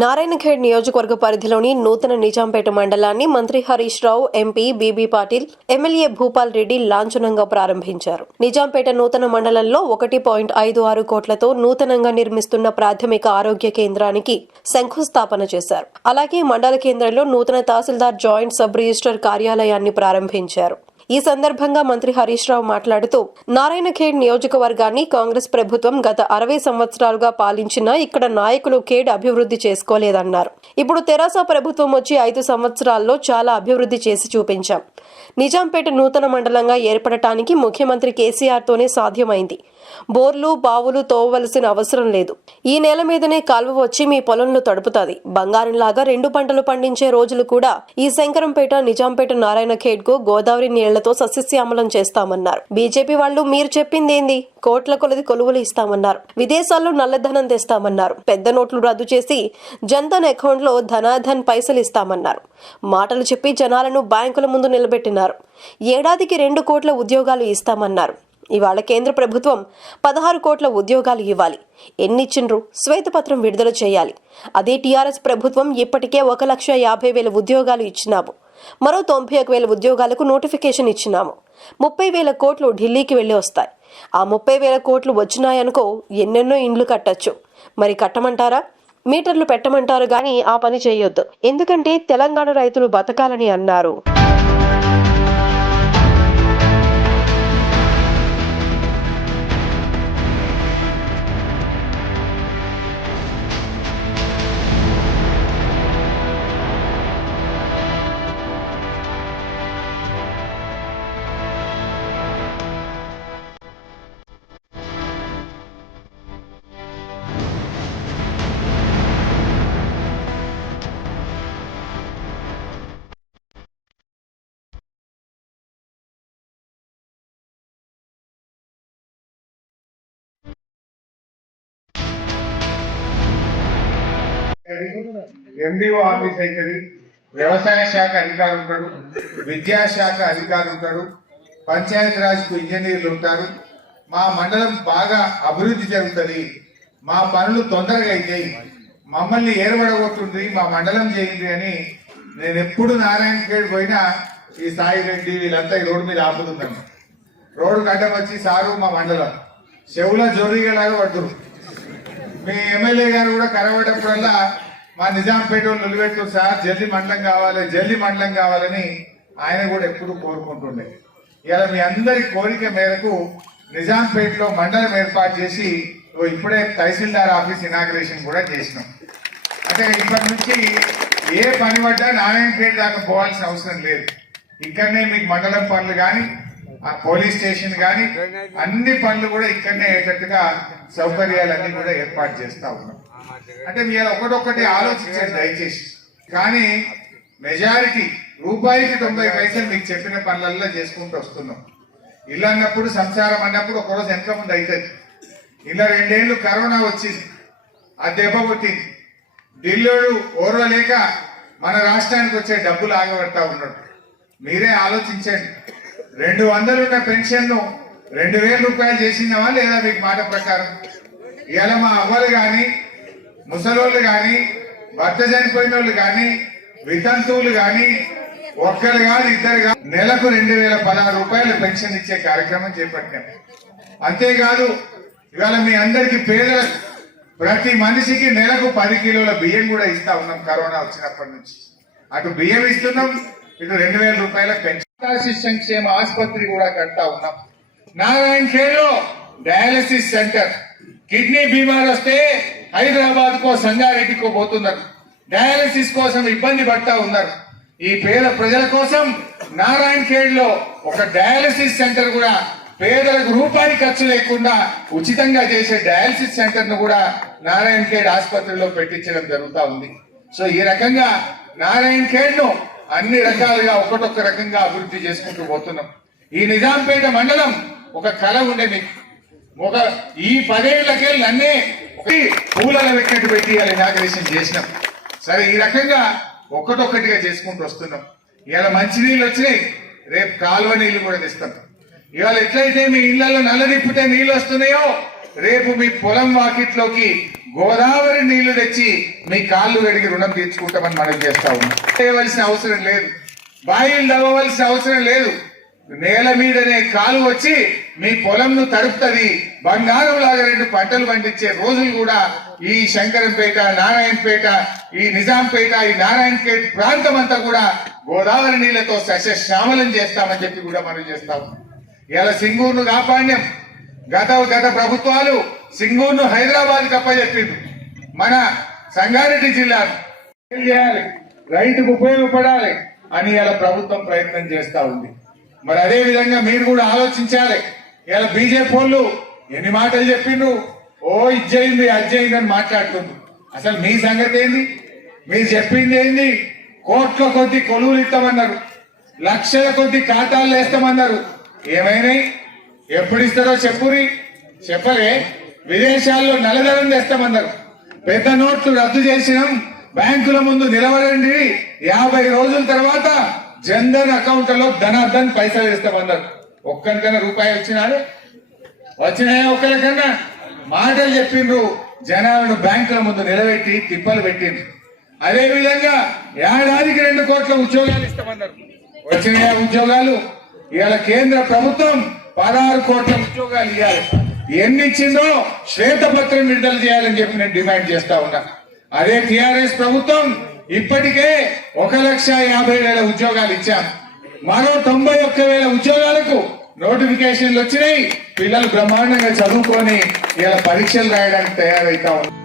నారాయణఖేడ్ నియోజకవర్గ పరిధిలోని నూతన నిజాంపేట మండలాన్ని మంత్రి Harish Rao MP BB Patil MLA Bhupal Reddy లాంఛనంగా ప్రారంభించారు. నిజాంపేట నూతన మండలంలో ఒకటి పాయింట్ ఐదు ఆరు కోట్లతో నూతనంగా నిర్మిస్తున్న ప్రాథమిక ఆరోగ్య కేంద్రానికి శంకుస్థాపన చేశారు. అలాగే మండల కేంద్రంలో నూతన తహసీల్దార్ జాయింట్ సబ్ రిజిస్టర్ కార్యాలయాన్ని ప్రారంభించారు. ఈ సందర్భంగా మంత్రి హరీష్ రావు మాట్లాడుతూ నారాయణఖేడ్ నియోజకవర్గాన్ని కాంగ్రెస్ ప్రభుత్వం గత అరవై సంవత్సరాలుగా పాలించినా ఇక్కడ నాయకులు ఖేడ్ అభివృద్ధి చేసుకోలేదన్నారు. ఇప్పుడు తెరాస ప్రభుత్వం వచ్చి ఐదు సంవత్సరాల్లో చాలా అభివృద్ధి చేసి చూపించాం. నిజాంపేట నూతన మండలంగా ఏర్పడటానికి ముఖ్యమంత్రి కేసీఆర్తోనే సాధ్యమైంది. బోర్లు బావులు తోవలసిన అవసరం లేదు. ఈ నేల మీదనే కాలువ వచ్చి మీ పొలంలో తడుపుతుంది. బంగారంలాగా రెండు పంటలు పండించే రోజులు కూడా ఈ శంకరంపేట నిజాంపేట నారాయణ ఖేడ్కు గోదావరి నీళ్ళతో సస్యశ్యామలం చేస్తామన్నారు. బీజేపీ వాళ్ళు మీరు చెప్పింది ఏంది? కోట్ల కొలది కొలువులు ఇస్తామన్నారు. విదేశాల్లో నల్లధనం తెస్తామన్నారు. పెద్ద నోట్లు రద్దు చేసి జన్ధన్ అకౌంట్లో ధనాధన్ పైసలు ఇస్తామన్నారు. మాటలు చెప్పి జనాలను బ్యాంకుల ముందు నిలబెట్టినారు. ఏడాదికి రెండు కోట్ల ఉద్యోగాలు ఇస్తామన్నారు. ఇవాళ కేంద్ర ప్రభుత్వం పదహారు కోట్ల ఉద్యోగాలు ఇవ్వాలి. ఎన్నిచ్చిండ్రు శ్వేతపత్రం విడుదల చేయాలి. అదే టీఆర్ఎస్ ప్రభుత్వం ఇప్పటికే ఒక లక్ష యాభై వేల ఉద్యోగాలు ఇచ్చినాము. మరో తొంభై ఒక వేల ఉద్యోగాలకు నోటిఫికేషన్ ఇచ్చినాము. ముప్పై వేల కోట్లు ఢిల్లీకి వెళ్ళి వస్తాయి. ఆ ముప్పై వేల కోట్లు వచ్చినాయనుకో ఎన్నెన్నో ఇండ్లు కట్టచ్చు. మరి కట్టమంటారా? మీటర్లు పెట్టమంటారు కానీ ఆ పని చేయొద్దు. ఎందుకంటే తెలంగాణ రైతులు బతకాలని అన్నారు. ఎండిఓ ఆఫీస్ అవుతుంది వ్యవసాయ శాఖ అధికారి ఉంటాడు విద్యాశాఖ అధికారి ఉంటాడు పంచాయతీ రాజ్కు ఇంజనీర్లు ఉంటారు. మా మండలం బాగా అభివృద్ధి జరుగుతుంది మా పనులు తొందరగా అవుతాయి మమ్మల్ని ఏర్పడగొట్టుంది మా మండలం చేయండి అని నేను ఎప్పుడు నారాయణ ఖేడ్ పోయినా ఈ సాయి రెడ్డి వీళ్ళంతా ఈ రోడ్డు మీద ఆపుతున్నాను రోడ్డు గడ్డం వచ్చి సారు మా మండలం. చెవుల లాగా పడుతున్నారు మీ ఎమ్మెల్యే గారు కూడా కనబడేటప్పుడల్లా మా నిజాంపేట వాళ్ళు నిలబెట్టారు సార్ జల్ది మండలం కావాలి జల్ది మండలం కావాలని ఆయన కూడా ఎప్పుడు కోరుకుంటుండే. ఇలా మీ అందరి కోరిక మేరకు నిజాంపేటలో మండలం ఏర్పాటు చేసి ఇప్పుడే తహసీల్దార్ ఆఫీస్ ఇనాగ్రేషన్ కూడా చేసినాం. అంటే ఇప్పటి నుంచి ఏ పని పడ్డా నారాయణపేట దాకా పోవాల్సిన అవసరం లేదు. ఇక్కడనే మీకు మండలం పనులు కానీ ఆ పోలీస్ స్టేషన్ కానీ అన్ని పనులు కూడా ఇక్కడనే అయ్యేటట్టుగా సౌకర్యాలన్నీ కూడా ఏర్పాటు చేస్తా ఉన్నాం. అంటే మీరు ఒకటొక్కటి ఆలోచించండి దయచేసి. కానీ మెజారిటీ రూపాయికి తొంభై పైసలు మీకు చెప్పిన పనులల్లో చేసుకుంటూ వస్తున్నాం. ఇల్లు అన్నప్పుడు సంసారం అన్నప్పుడు ఒకరోజు ఎంత ముందు అవుతుంది ఇలా రెండేళ్ళు కరోనా వచ్చింది. ఆ దెబ్బ కొట్టింది ఢిల్లీడు ఓర్వలేక మన రాష్ట్రానికి వచ్చే డబ్బులు ఆగబడతా ఉన్నాడు. మీరే ఆలోచించండి. రెండు వందలు ఉన్న పెన్షన్ను రెండు వేల రూపాయలు చేసిందామా లేదా మీకు మాట ప్రకారం? ఇవాళ మా అవ్వలు కానీ ముసలోళ్ళు కానీ భర్త చనిపోయిన వాళ్ళు కానీ వితంతువులు కానీ ఒక్కరు కాదు ఇద్దరు కాదు నెలకు రెండు వేల పదహారు రూపాయలు పెన్షన్ ఇచ్చే కార్యక్రమం చేపట్టాం అంతేకాదు ఇవాళ మీ అందరికి పేద ప్రతి మనిషికి నెలకు పది కిలోల బియ్యం కూడా ఇస్తా ఉన్నాం కరోనా వచ్చినప్పటి నుంచి. అటు బియ్యం ఇస్తున్నాం ఇటు రెండు వేల రూపాయల పెన్షన్ సంక్షేమ ఆసుపత్రి కూడా కడతా ఉన్నాం. నారాయణ ఖేడ్లో డయాలసిస్ సెంటర్ కిడ్నీ బీమార్ వస్తే హైదరాబాద్ కో సంగారెడ్డికో పోతున్నారు. డయాలసిస్ కోసం ఇబ్బంది పడతా ఉన్నారు. ఈ పేద ప్రజల కోసం నారాయణ ఖేడ్లో ఒక డయాలసిస్ సెంటర్ కూడా పేదలకు రూపాయి ఖర్చు లేకుండా ఉచితంగా చేసే డయాలసిస్ సెంటర్ను కూడా నారాయణ ఖేడ్ ఆసుపత్రిలో పెట్టించడం జరుగుతూ ఉంది. సో ఈ రకంగా నారాయణ ఖేడ్ను అన్ని రకాలుగా ఒకటొక్క రకంగా అభివృద్ధి చేసుకుంటూ పోతున్నాం. ఈ నిజాంపేట మండలం ఒక కళ ఉండే మీకు. ఒక ఈ పదేళ్ళకే నన్నే పూలల పూలలో పెట్టి ఇలా ఇనాగ్రేషన్ చేసినాం. సరే ఈ రకంగా ఒక్కటొక్కటిగా చేసుకుంటూ వస్తున్నాం. ఇవాళ మంచి నీళ్ళు వచ్చినాయి. రేపు కాలువ నీళ్ళు కూడా తెస్తాం. ఇవాళ ఎట్లయితే మీ ఇళ్ళలో నల్ల నిప్పుతే నీళ్ళు వస్తున్నాయో రేపు మీ పొలం వాకిట్లోకి గోదావరి నీళ్ళు తెచ్చి మీ కాళ్ళు కడిగి రుణం తీర్చుకుంటామని మనం చేస్తా ఉన్నాం. చేయవలసిన అవసరం లేదు. బాయిలు తవ్వవలసిన అవసరం లేదు. నేల మీదనే కాలు వచ్చి మీ పొలంను తడుపుతుంది. బంగారం లాగా రెండు పంటలు పండించే రోజులు కూడా ఈ శంకరంపేట నారాయణపేట ఈ నిజాంపేట ఈ నారాయణపేట ప్రాంతం అంతా కూడా గోదావరి నీళ్ళతో సస్యశ్యామలం చేస్తామని చెప్పి కూడా మనం చేస్తాం ఇలా సింగూరును కాపాడ్యం గత గత ప్రభుత్వాలు సింగూరును హైదరాబాద్ కప్పచెప్పింది మన సంగారెడ్డి జిల్లాను చేయాలి? రైతుకు ఉపయోగపడాలి అని ఇలా ప్రభుత్వం ప్రయత్నం చేస్తా ఉంది. మరి అదే విధంగా మీరు కూడా ఆలోచించాలి. ఇలా బీజేపీ వాళ్ళు ఎన్ని మాటలు చెప్పిండ్రు? ఓ ఇజ్జయింది అజ్జయింది అని మాట్లాడుతుంది అసలు మీ సంగతి ఏంది? మీరు చెప్పింది ఏంది? కోట్ల కొద్ది కొలువులు ఇస్తామన్నారు. లక్షల కొద్ది ఖాతాలు వేస్తామన్నారు. ఏమైనాయి? ఎప్పుడు ఇస్తారో చెప్పురి చెప్పరే విదేశాల్లో నల్లధనం తెస్తామన్నారు. పెద్ద నోట్లు రద్దు చేసినాం. బ్యాంకుల ముందు నిలబడండి. యాభై రోజుల తర్వాత జన్ధన్ అకౌంట్లలో ధనార్దన్ పైసలు ఇస్తామన్నారు ఒక్కరికైనా రూపాయి వచ్చినాడే? వచ్చినాయా ఒక్కరికన్నా? మాటలు చెప్పిండ్రు. జనాలను బ్యాంకుల ముందు నిలబెట్టి తిప్పలు పెట్టిండ్రు. అదే విధంగా ఏడాదికి రెండు కోట్ల ఉద్యోగాలు ఇస్తామన్నారు. వచ్చినాయా ఉద్యోగాలు? ఇవాళ కేంద్ర ప్రభుత్వం పదహారు కోట్ల ఉద్యోగాలు ఇవ్వాలి ఎన్ని ఇచ్చిందో శ్వేతపత్రం విడుదల చేయాలని చెప్పి నేను డిమాండ్ చేస్తా ఉన్నా. అదే టిఆర్ఎస్ ప్రభుత్వం ఇప్పటికే ఒక లక్ష యాభై వేల ఉద్యోగాలు ఇచ్చాం. మరో తొంభై ఒక్క వేల ఉద్యోగాలకు నోటిఫికేషన్లు వచ్చినాయి. పిల్లలు బ్రహ్మాండంగా చదువుకొని ఇలా పరీక్షలు రాయడానికి తయారైతా ఉన్నారు.